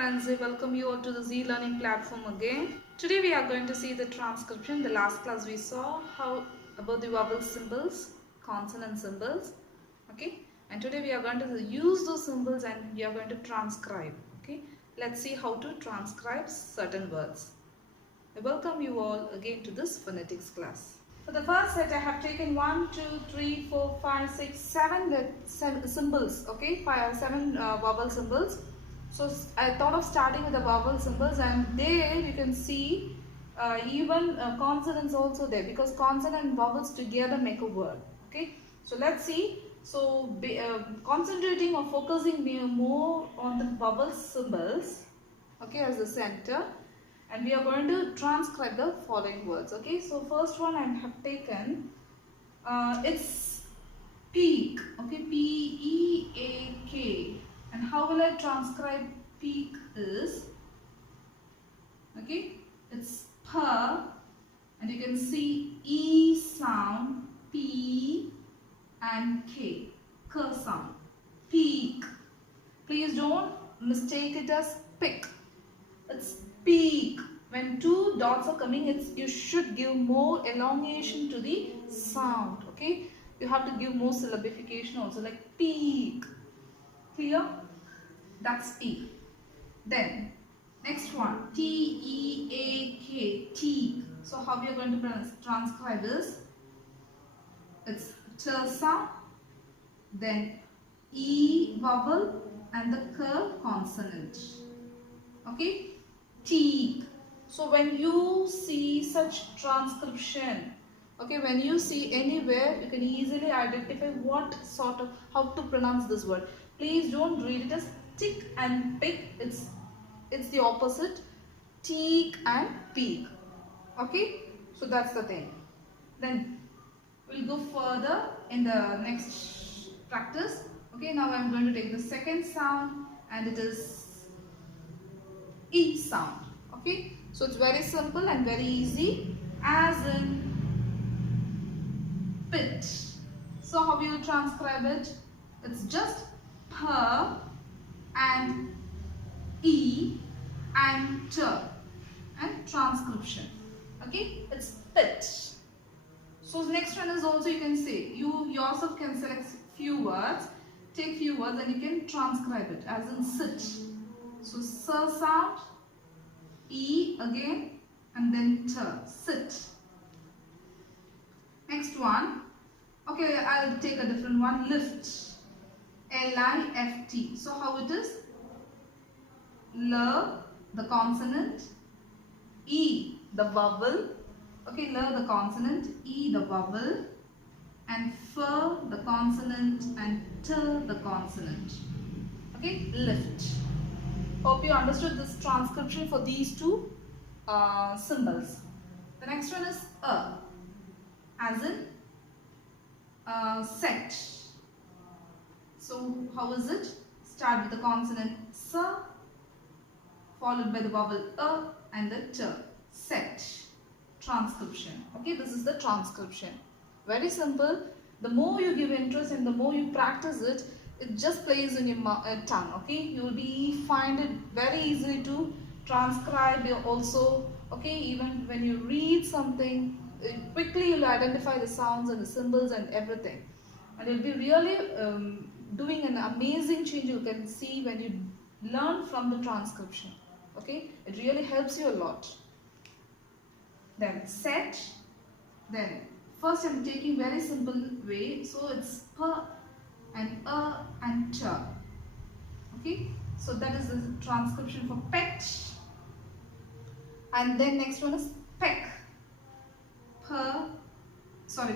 friends, I welcome you all to the Z Learning platform again. Today we are going to see the transcription. The last class we saw how about the vowel symbols, consonant symbols, okay? And today we are going to use those symbols and we are going to transcribe, okay? Let's see how to transcribe certain words. I welcome you all again to this phonetics class. For the first set, I have taken 1, 2, 3, 4, 5, 6, 7 symbols, okay? 7 vowel symbols. So I thought of starting with the vowel symbols, and there you can see even consonants also there, because consonant and vowels together make a word, okay? So let's see. So concentrating or focusing more on the vowel symbols, okay, as the center. And we are going to transcribe the following words, okay? So first one I have taken, it's peak, okay? P-E-A-K. And how will I transcribe peak is, okay? It's per, and you can see E sound, P and K, K sound, peak. Please don't mistake it as pick. It's peak. When two dots are coming, you should give more elongation to the sound, okay? You have to give more syllabification also, like peak. Clear? That's P. Then next one, T-E-A-K, teak. So how we are going to transcribe this? It's T sound, then E vowel and the K consonant. Okay? Teak. So when you see such transcription, okay, when you see anywhere, you can easily identify what sort of, how to pronounce this word. Please don't read it as tick and pick. It's the opposite. Teak and peak. Okay, so that's the thing. Then we'll go further in the next practice. Okay, now I'm going to take the second sound, and it is E sound. Okay, so it's very simple and very easy, as in pit. So how you transcribe it? It's just P and E and T and transcription. Okay, it's pit. So next one is also, you can say, you yourself can select few words, take few words, and you can transcribe it as in sit. So S sound, E again, and then T, sit. Next one, okay, I'll take a different one, lift, L-I-F-T. So how it is? L, the consonant, E, the vowel, okay, L, the consonant, E, the vowel, and F, the consonant, and T, the consonant. Okay, lift. Hope you understood this transcription for these two symbols. The next one is as in set. So how is it? Start with the consonant S, followed by the vowel and the T. Set. Transcription. Okay, this is the transcription. Very simple. The more you give interest and the more you practice it, it just plays in your tongue. Okay, you will find it very easy to transcribe also. Okay, even when you read something, quickly you'll identify the sounds and the symbols and everything, and you'll be really doing an amazing change. You can see when you learn from the transcription. Okay, it really helps you a lot. Then set. Then first I'm taking very simple way, so it's P and and T. Okay, so that is the transcription for pet. And then next one is peck.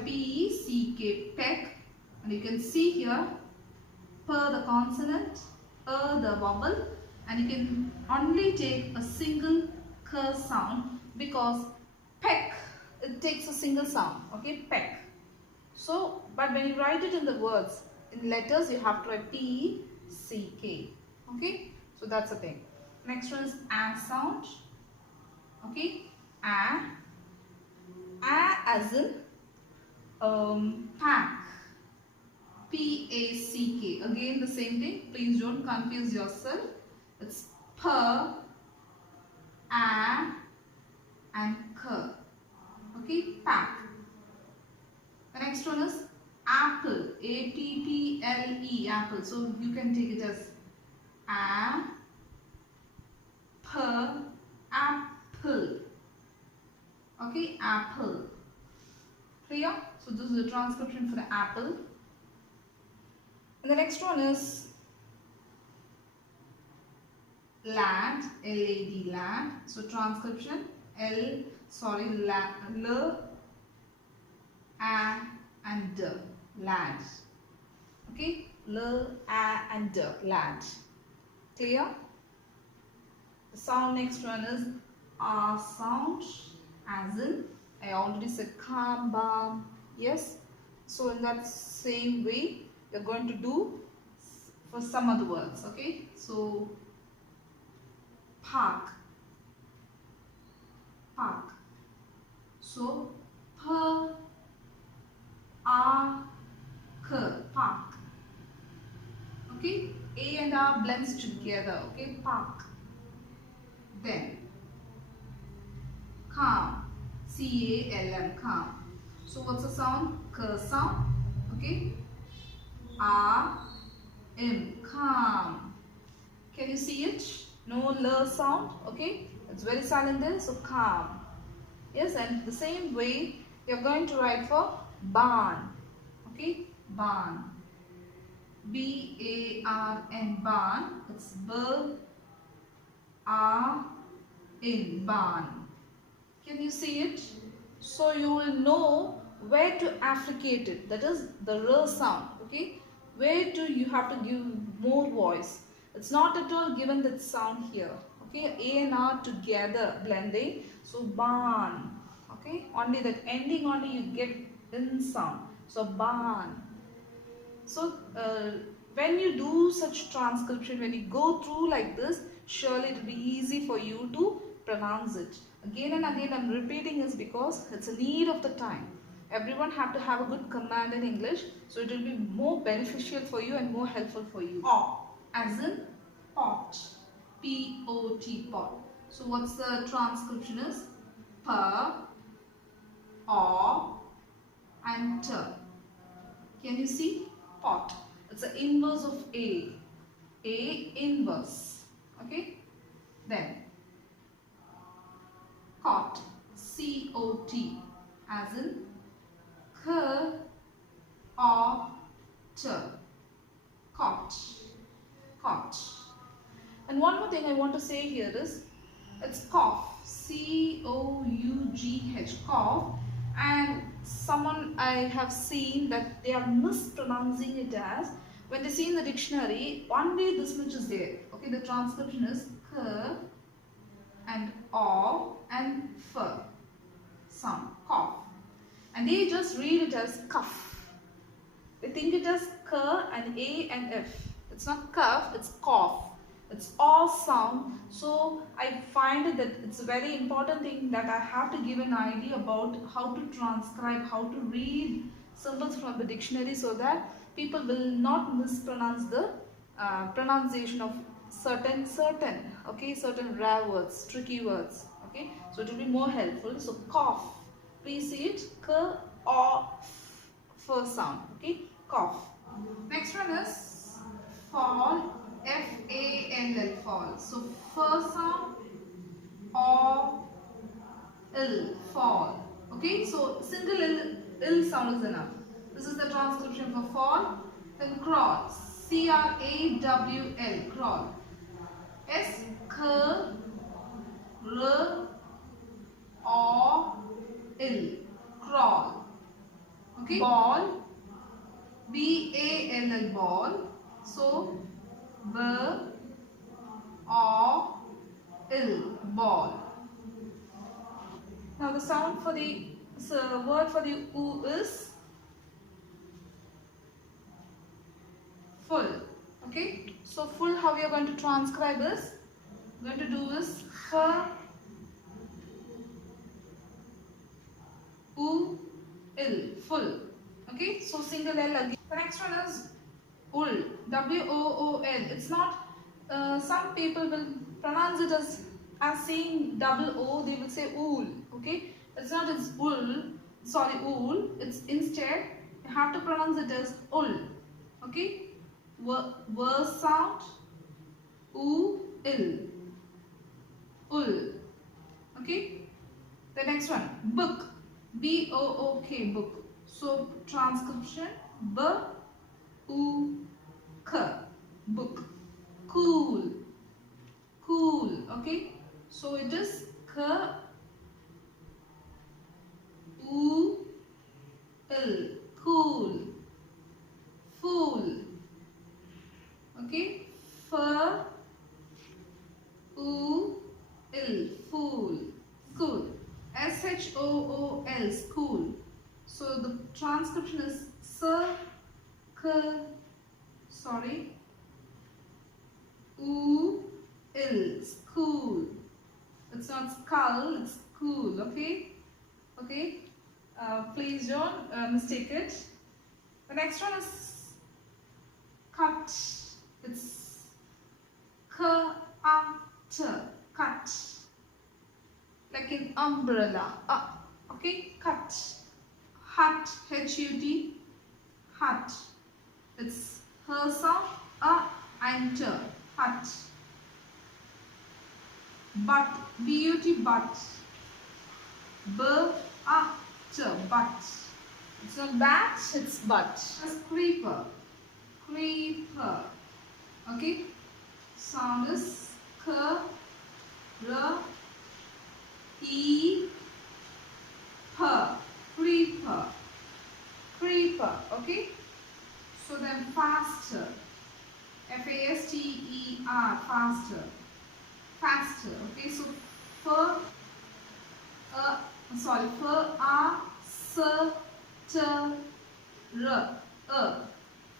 P-E-C-K, peck. And you can see here, P the consonant, the vowel, and you can only take a single K sound, because peck, it takes a single sound. Okay, peck. So, but when you write it in the words, in letters, you have to write P-C-K. Okay, so that's the thing. Next one is A sound. Okay, A as in pack. P-A-C-K. Again the same thing. Please don't confuse yourself. It's P P, A and K. Okay, pack. The next one is apple, A-P-P-L-E, apple. So you can take it as A, P, apple. Okay, apple. Clear? So this is the transcription for the apple. And the next one is lad, L-A-D, lad. So transcription L, A and D, lad. Okay, L, A and D, lad. Clear? The sound next one is R sound, as in I already said calm, balm. Yes. So in that same way you're going to do for some other words. Okay. So park, park. So P, R, K, park. Okay. A and R blends together. Okay. Park. Then calm, C-A-L-M, calm. So what's the sound? K sound. Okay. R-M, calm. Can you see it? No L sound. Okay. It's very silent there. So calm. Yes, and the same way you're going to write for barn. Okay. Barn. B-A-R-N, barn. It's B-R-N, barn. Can you see it? So you will know where to affricate it. That is the R sound. Okay. Where do you have to give more voice? It's not at all given that sound here. Okay. A and R together blending. So barn. Okay. Only that ending only you get in sound. So barn. So when you do such transcription, when you go through like this, surely it will be easy for you to pronounce it. Again and again I'm repeating is because it's a need of the time. Everyone have to have a good command in English, so it will be more beneficial for you and more helpful for you. O, as in pot, P-O-T, pot. So what's the transcription is? P, O and T. Can you see? Pot. It's the inverse of A. A inverse. Okay. Then cot, C-O-T, as in K-O-T, cot, cot. And one more thing I want to say here is, it's cough, C-O-U-G-H, cough, and someone I have seen that they are mispronouncing it as, when they see in the dictionary, only this much is there. Okay, the transcription is K and O and F sound, cough, and they just read it as cuff. They think it as K and A and F. It's not cuff, it's cough. It's O sound. So I find it that it's a very important thing that I have to give an idea about how to transcribe, how to read symbols from the dictionary, so that people will not mispronounce the pronunciation of certain rare words, tricky words. Okay, so it will be more helpful. So cough, please see it, K, O, F sound. Okay, cough. Next one is fall, F-A-L-L, fall. So first sound, O, L, fall. Okay, so single L sound is enough. This is the transcription for fall. Then crawl, C-R-A-W-L, crawl. S-K-R-O-L, crawl. Okay. Ball, B-A-L-L, ball. So B-O-L, ball. Now the sound for the word for the U is full. Okay, so full, how we are going to transcribe is, going to do is F, U, L, full. Okay, so single L again. The next one is wool, W-O-O-L. It's not, some people will pronounce it as saying double O, they will say ool. Okay, it's not as wool, sorry, ool. It's instead you have to pronounce it as ul. Okay, ver sound, oo, il, ul. Okay, the next one, book, B-O-O-K, book. So transcription, B-U-K, book. Cool, cool. Okay, so it is K, U, L, cool. Fool. Okay, F, U, L, fool. School, S-H-O-O-L, school. So the transcription is sorry, U-L, school. It's not skull, it's school. Okay, okay. Please don't mistake it. The next one is cut. It's K-A-T, cut. Like an umbrella. Okay, cut. Hut, H-U-T, hut. It's her sound, and t, hut. But, B-U-T, but. B-A-T, but. It's not bat, it's but. It's creeper, creeper. Okay, sound is K, R, E, P, creeper, creeper. Okay, so then faster, F-A-S-T-E-R, faster, faster. Okay, so F,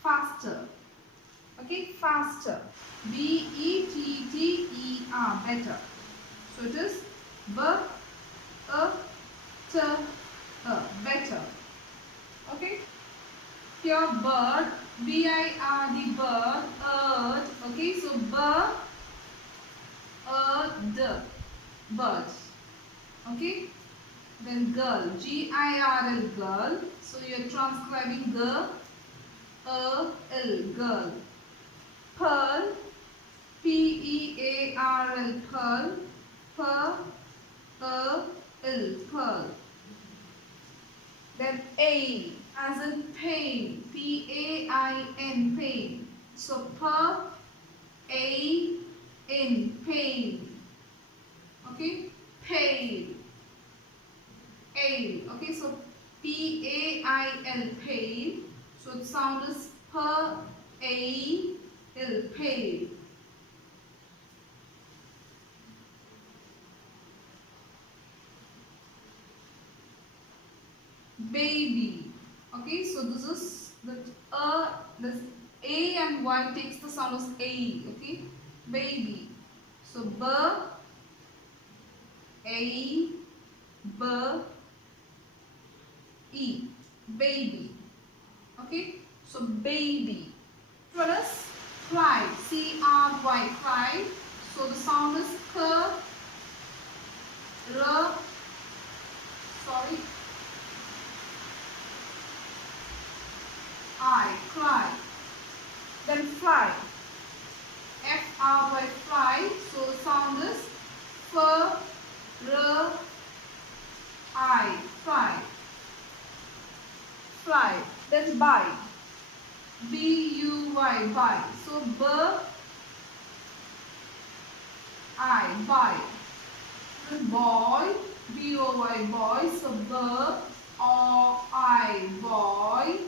faster. Okay, faster, B-E-T-T-E-R, better. So it is better. Okay, here bird, B-I-R-D, bird, bird. Okay, so bird, bird. Okay, then girl, G-I-R-L, girl. So you are transcribing girl, L, girl. Pearl, P-E-A-R-L, pearl, P-E-L, pearl. Then A, as in pain, P-A-I-N, pain. So P-A-N, pain. Okay, pale, ale. Okay, so P-A-I-L, pale. So the sound is P-A-L, pale. Baby. Okay, so this is this A and Y takes the sound as A. Okay, baby. So B-A-B-E, baby. Okay, so baby. What is cry? C-R-Y, cry. So the sound is I, cry. Then fly, F-R-Y, fly. So the sound is F-R-I, fly. Fly. Then buy, B-U-Y, buy. So B-I, buy. Then boy, B-O-Y, boy. So B-O-I, boy.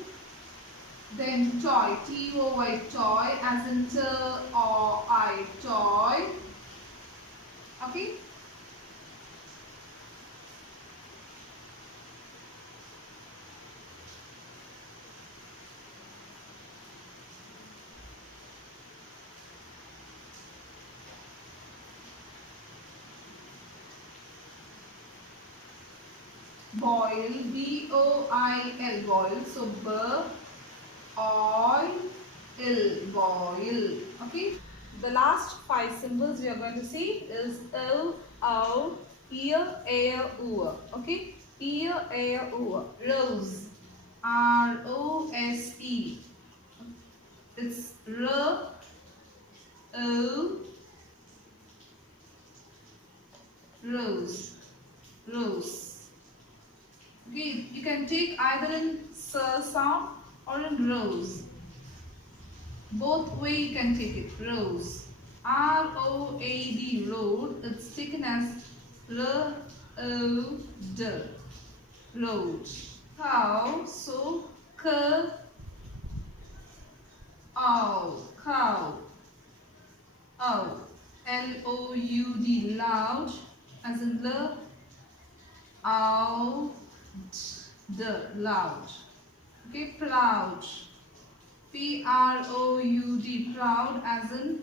Then toy, T-O-Y, toy, as in T-O-I, toy. Okay. Boil, B-O-I-L, boil. So B-O-I-L, boil. Okay. the last 5 symbols we are going to see is o, ow, ear, air, oor. Okay, ear, air, oor. Rose, R-O-S-E. It's R, O, rose, rose. Okay, you can take either in s sound or in rose. Both way you can take it. Rose. R-O-A-D, road. It's taken as R-O-D, road. Cow. So k, ow, cow. Ow. L-O-U-D, loud. As in the ow, d, loud. Okay, proud. P-R-O-U-D, proud, as in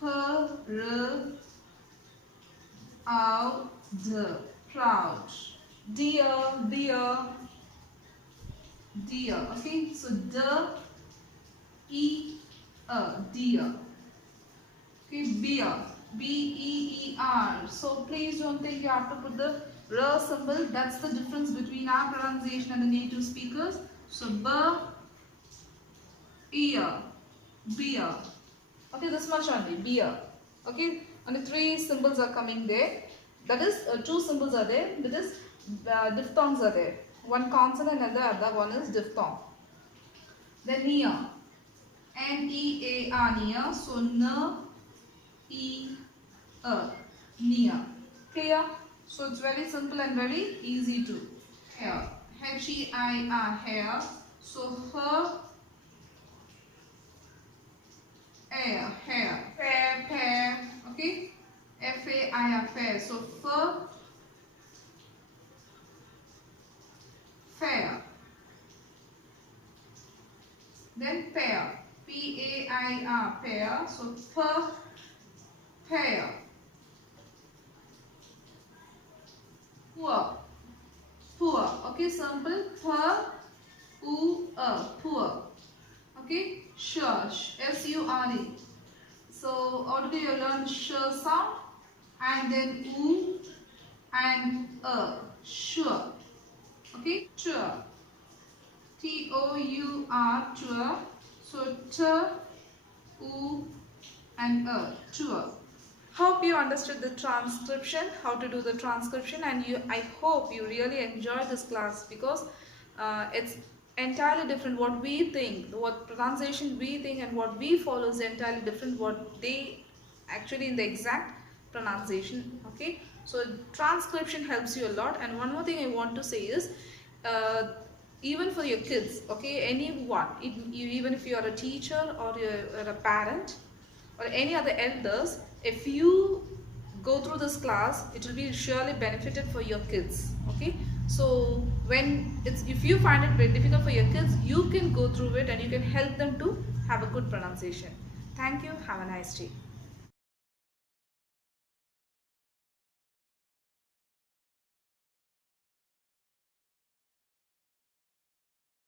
P-R-O-U-D, proud. Dear, dear, dear. Okay, so D-E-A, dear. Okay, beer, B-E-E-R. So please don't think you have to put the R symbol. That's the difference between our pronunciation and the native speakers. So B, ear, beer. Okay, this much only, beer. Okay, only 3 symbols are coming there. That is, 2 symbols are there. That is, diphthongs are there. One consonant and the other one is diphthong. Then near, N-E-A-R, near. So N-E-A, near. Clear? So it's very simple and very easy to. Hair, H-E-I-R, hair. So her, air, hair, fair, pear, okay, F-A-I-R, fair, so fur, fair, then pear, P-A-I-R, pear, so per, pear, poor, poor, okay, simple, per, poor. Okay, sure, S-U-R-E. So already you learned sh sound and then oo and sure. Okay, tour, T-O-U-R, tour. So t, oo and tour. Hope you understood the transcription, how to do the transcription, and I hope you really enjoyed this class because it's entirely different. What we think, what pronunciation we think and what we follow is entirely different what they actually in the exact pronunciation. Okay, so transcription helps you a lot. And one more thing I want to say is even for your kids, okay, anyone, even if you are a teacher or you're a parent or any other elders, if you go through this class, it will be surely benefited for your kids. Okay, so if you find it very difficult for your kids, you can go through it and you can help them to have a good pronunciation. Thank you. Have a nice day.